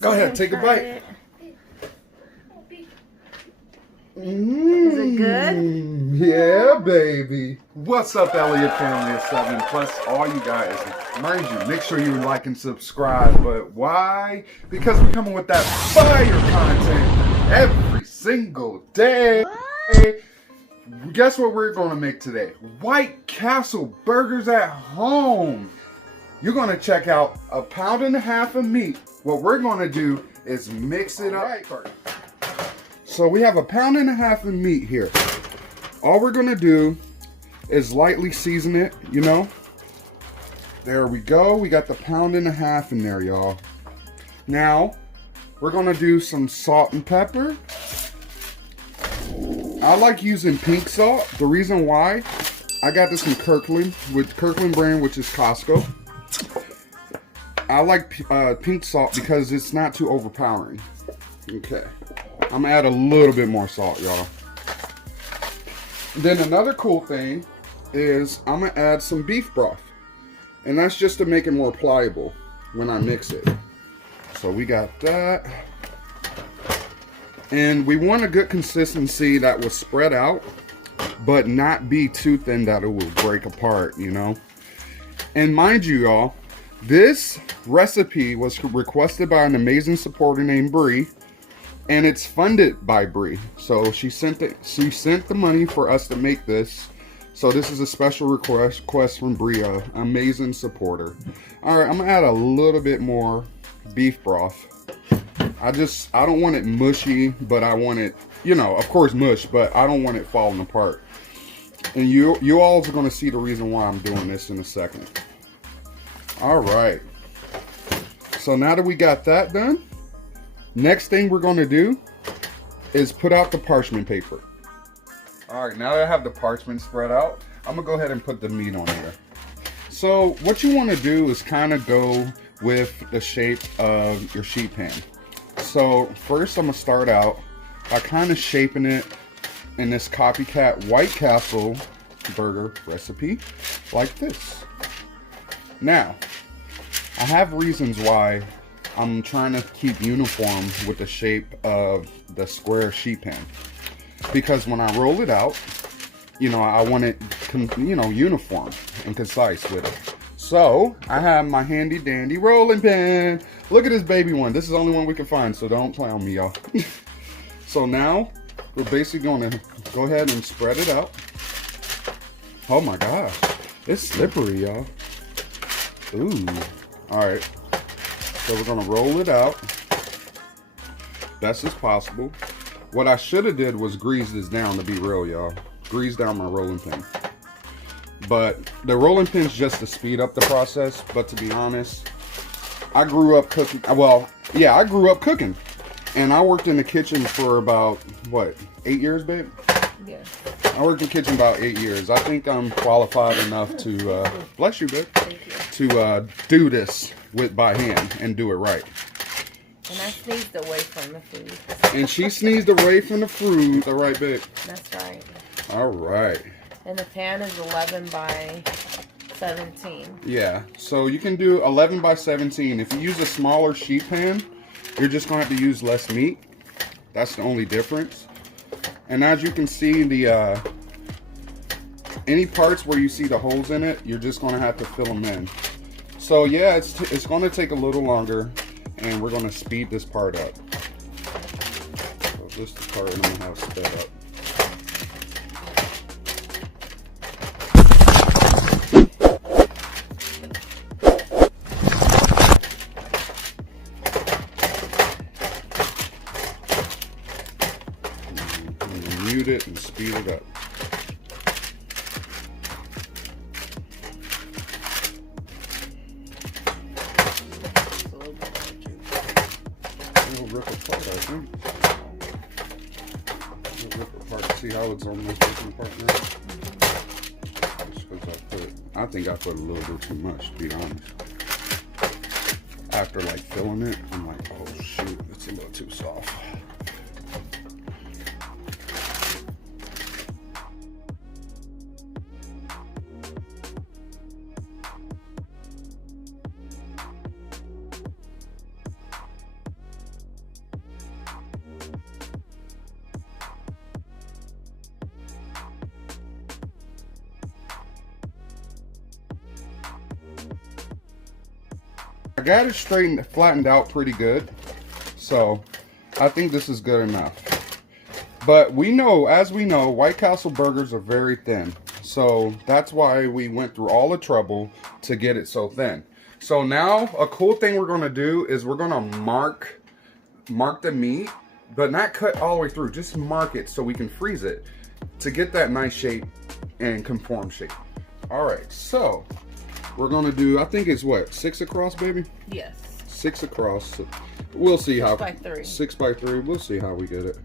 Go ahead, take a bite. Is it good? Yeah, baby. What's up, Eliott Family of 7 plus all you guys? Mind you, make sure you like and subscribe. But why? Because we're coming with that fire content every single day. What? Guess what we're going to make today? White Castle burgers at home. You're going to check out 1.5 pounds of meat. What we're going to do is mix it up first. So we have 1.5 pounds of meat here. All we're gonna do is lightly season it, you know. There we go. We got the 1.5 pounds in there, y'all. Now, we're gonna do some salt and pepper. I like using pink salt. The reason why, I got this from Kirkland, with Kirkland brand, which is Costco. I like pink salt because it's not too overpowering. Okay. I'm gonna add a little bit more salt, y'all. Then another cool thing is I'm gonna add some beef broth. And that's just to make it more pliable when I mix it. So we got that. And we want a good consistency that will spread out, but not be too thin that it will break apart, you know? And mind you, y'all, this recipe was requested by an amazing supporter named Brie. And it's funded by Brie. So she sent the money for us to make this. So this is a special request from Brie, amazing supporter. All right, I'm gonna add a little bit more beef broth. I don't want it mushy, but I want it, you know, of course mush, but I don't want it falling apart. And you all are gonna see the reason why I'm doing this in a second. All right. So now that we got that done, next thing we're going to do is put out the parchment paper. All right, now that I have the parchment spread out, I'm going to go ahead and put the meat on here. So what you want to do is kind of go with the shape of your sheet pan. So first I'm going to start out by kind of shaping it in this Copycat White Castle burger recipe like this. Now, I have reasons why I'm trying to keep uniform with the shape of the square sheet pan, because when I roll it out, you know, I want it, you know, uniform and concise with it. So I have my handy dandy rolling pin. Look at this baby one. This is the only one we can find, so don't play on me, y'all. So now we're basically going to go ahead and spread it out. Oh my gosh, it's slippery, y'all. Ooh. All right. So we're gonna roll it out best as possible. What I should have did was grease this down, to be real, y'all. Grease down my rolling pin. But the rolling pin's just to speed up the process. But to be honest, I grew up cooking. Well, yeah, I grew up cooking. And I worked in the kitchen for about, what, 8 years, babe? Yeah. I worked in the kitchen about 8 years. I think I'm qualified enough to, bless you, babe, to do this by hand and do it right. And I sneezed away from the food. And she sneezed away from the fruit. All right, babe. That's right. All right. And the pan is 11 by 17. Yeah, so you can do 11 by 17. If you use a smaller sheet pan, you're just going to have to use less meat. That's the only difference. And as you can see, the any parts where you see the holes in it, you're just going to have to fill them in. So yeah, it's going to take a little longer, and we're going to speed this part up. So this is the part I'm going to have sped up. Mute it and speed it up. It'll rip apart, I think. It'll rip apart. See how it's almost ripping apart now? Just because I think I put a little bit too much, to be honest. After like filling it, I'm like, oh shoot, it's a little too soft. I got it straightened, flattened out pretty good. So I think this is good enough. But we know, as we know, White Castle burgers are very thin. So that's why we went through all the trouble to get it so thin. So now a cool thing we're gonna do is we're gonna mark the meat, but not cut all the way through, just mark it so we can freeze it to get that nice shape and conform shape. All right, so we're gonna do, I think it's what, 6 across, baby? Yes. 6 across. We'll see how. 6 by 3. 6 by 3. We'll see how we get it.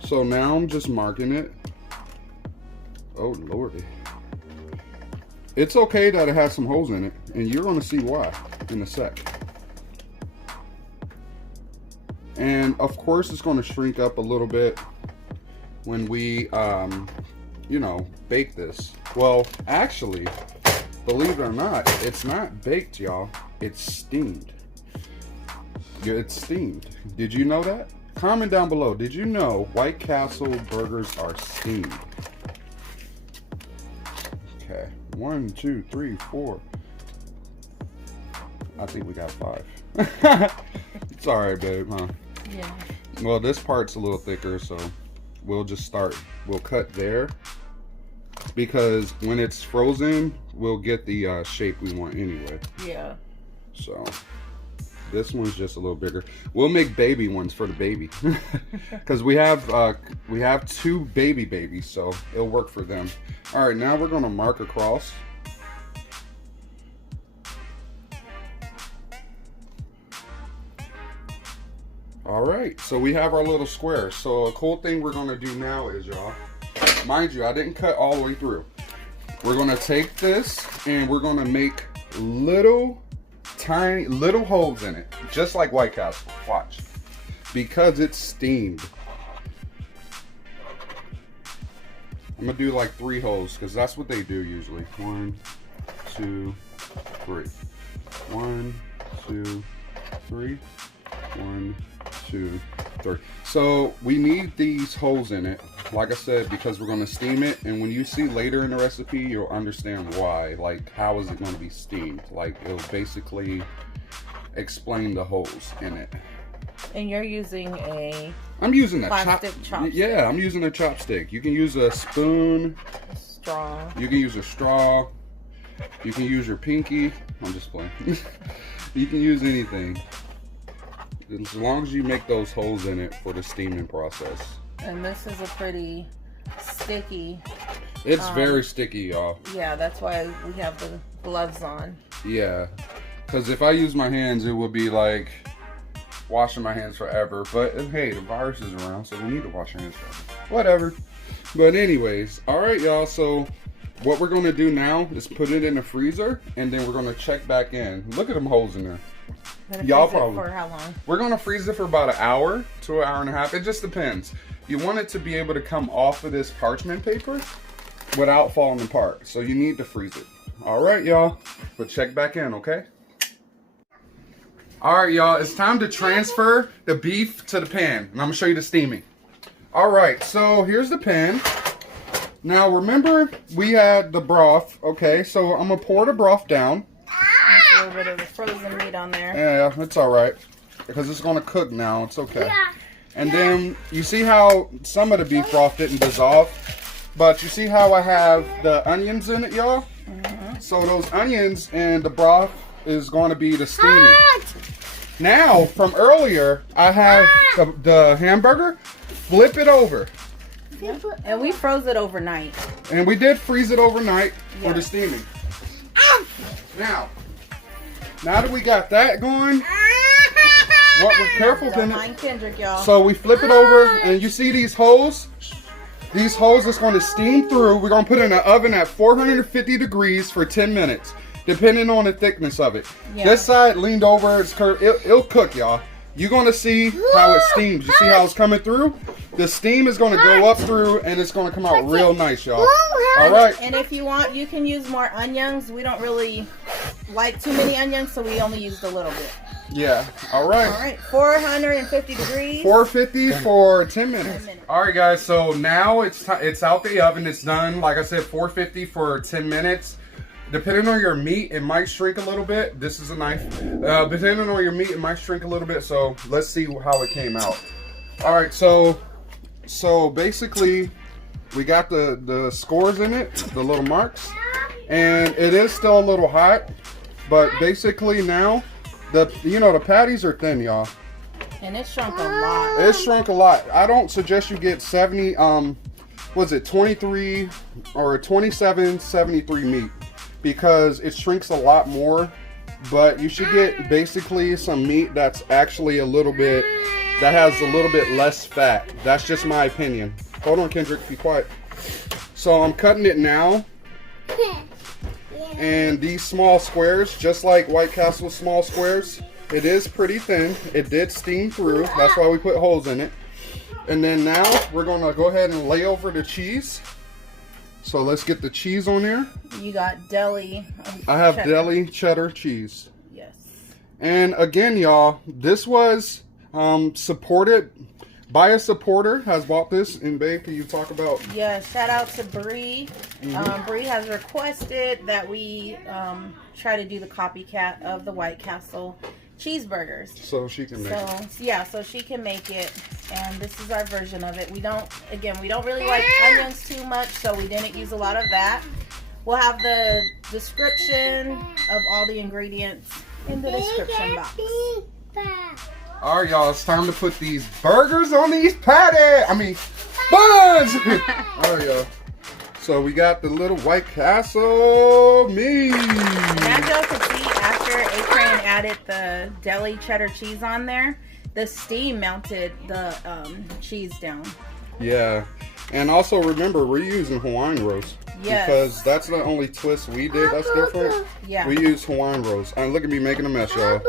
So now I'm just marking it. Oh lordy. It's okay that it has some holes in it, and you're gonna see why in a sec. And of course it's gonna shrink up a little bit when we, you know, bake this. Well, actually, believe it or not, it's not baked, y'all. It's steamed. It's steamed. Did you know that? Comment down below. Did you know White Castle burgers are steamed? Okay. 1, 2, 3, 4. I think we got 5. It's alright, babe, huh? Yeah. Well, this part's a little thicker, so we'll just start. We'll cut there. Because when it's frozen, we'll get the shape we want anyway. Yeah. So this one's just a little bigger. We'll make baby ones for the baby, because we have 2 babies, so it'll work for them. All right, now we're gonna mark across. All right, so we have our little square. So a cool thing we're gonna do now is, y'all, mind you, I didn't cut all the way through. We're gonna take this and we're gonna make tiny little holes in it, just like White Castle. Watch, because it's steamed. I'm gonna do like 3 holes, because that's what they do usually. 1, 2, 3. 1, 2, 3. 1, 2, 3. So we need these holes in it, like I said, because we're going to steam it. And when you see later in the recipe, you'll understand why. Like, how is it going to be steamed? Like, it'll basically explain the holes in it. And you're using a I'm using a plastic chopstick. Yeah, I'm using a chopstick. You can use a spoon, straw. you can use a straw, you can use your pinky. I'm just playing. You can use anything, as long as you make those holes in it for the steaming process. And this is a pretty sticky. It's very sticky, y'all. Yeah, that's why we have the gloves on. Yeah, because if I use my hands, it would be like washing my hands forever. But hey, the virus is around, so we need to wash our hands forever. Whatever. But anyways, all right, y'all. So what we're gonna do now is put it in the freezer, and then we're gonna check back in. Look at them holes in there. Y'all probably. For how long? We're gonna freeze it for about an hour to an hour and a half. It just depends. You want it to be able to come off of this parchment paper without falling apart. So you need to freeze it. All right, y'all. But check back in, okay? All right, y'all. It's time to transfer the beef to the pan, and I'm gonna show you the steaming. All right. So here's the pan. Now remember, we had the broth. Okay. So I'm gonna pour the broth down. A little bit of the frozen meat on there. Yeah, it's all right, because it's gonna cook now. It's okay. Yeah. And then you see how some of the beef broth didn't dissolve, but you see how I have the onions in it, y'all? Mm-hmm. So those onions and the broth is going to be the steaming. Now, from earlier, I have the hamburger. Flip it over. Yep. And we froze it overnight. And we did freeze it overnight for the steaming. Now that we got that going, what we're careful Don't mind Kendrick, y'all. So we flip it over, and you see these holes? These holes is going to steam through. We're going to put it in the oven at 450 degrees for 10 minutes, depending on the thickness of it. Yeah. This side leaned over, it's curved. It'll cook, y'all. You're going to see how it steams. You see how it's coming through? The steam is going to go up through, and it's going to come out real nice, y'all. All right. And if you want, you can use more onions. We don't really like too many onions, so we only used a little bit. Yeah. All right. All right. 450 degrees. 450 for 10 minutes. All right, guys. So now it's out the oven. It's done. Like I said, 450 for 10 minutes. Depending on your meat, it might shrink a little bit. This is a knife. Depending on your meat, it might shrink a little bit. So let's see how it came out. All right, so basically, we got the scores in it, the little marks, and it is still a little hot. But basically now, the patties are thin, y'all. And it shrunk a lot. It shrunk a lot. I don't suggest you get 70. Was it 23 or 2773 meat, because it shrinks a lot more. But you should get basically some meat that's actually that has a little bit less fat. That's just my opinion. Hold on, Kendrick, be quiet. So I'm cutting it now. And these small squares, just like White Castle small squares, it is pretty thin. It did steam through. That's why we put holes in it. And then now we're gonna go ahead and lay over the cheese. So let's get the cheese on there. You got deli. I have deli cheddar cheese. Yes. And again, y'all, this was supported by a supporter. Has bought this. And babe, can you talk about? Yeah, shout out to Brie. Brie has requested that we try to do the copycat of the White Castle cheeseburgers. So she can make it. Yeah, so she can make it. And this is our version of it. We don't really like onions too much, so we didn't use a lot of that. We'll have the description of all the ingredients in the description box. All right, y'all, it's time to put these burgers on these patties. I mean, buns. All right, y'all. So we got the little White Castle meat. And as y'all can see, after A-Train added the deli cheddar cheese on there, the steam melted the cheese down. Yeah, and also remember, we're using Hawaiian rolls. Yes. Because that's the only twist we did that's different. Yeah. We use Hawaiian rolls. And look at me making a mess, y'all.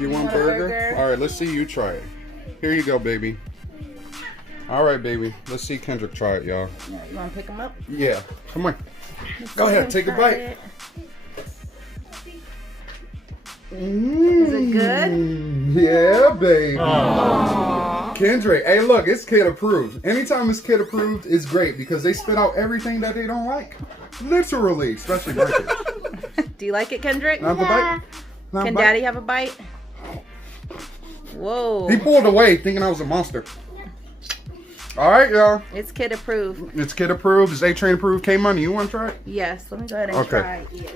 You want burger? All right, let's see you try it. Here you go, baby. All right, baby. Let's see Kendrick try it, y'all. Yeah, you want to pick them up? Yeah. Come on. Go ahead, take a bite. Is it good? Yeah, baby. Aww. Kendrick, hey, look, it's kid approved. Anytime it's kid approved, it's great because they spit out everything that they don't like. Literally, especially birthdays. Do you like it, Kendrick? Have a bite? Can Daddy have a bite? Whoa. He pulled away thinking I was a monster. All right, y'all. It's kid approved. It's kid approved. It's A-Train approved. K-Money, you want to try it? Yes, let me go ahead and try it.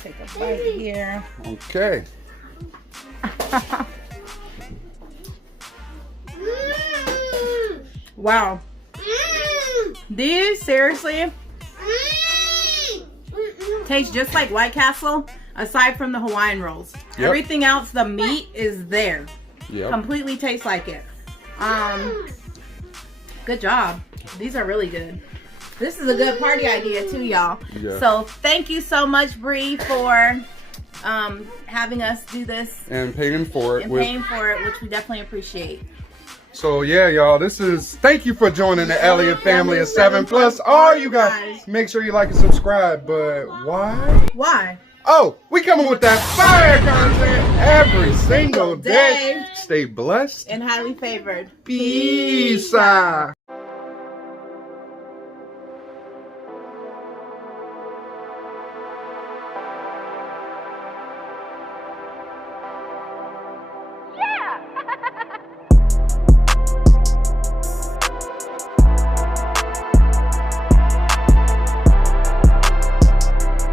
Take a bite here. Okay. Wow. These seriously taste just like White Castle, aside from the Hawaiian rolls. Yep. Everything else, the meat is there. Yep. Completely tastes like it. Good job. These are really good. This is a good party idea too, y'all. Yeah. So thank you so much, Brie, for having us do this and paying for it. Which we definitely appreciate. So yeah, y'all, thank you for joining the Eliott family of 7+. All you guys, make sure you like and subscribe. But why? Why? Oh, we coming with that fire content every single day. Stay blessed and highly favored. Peace.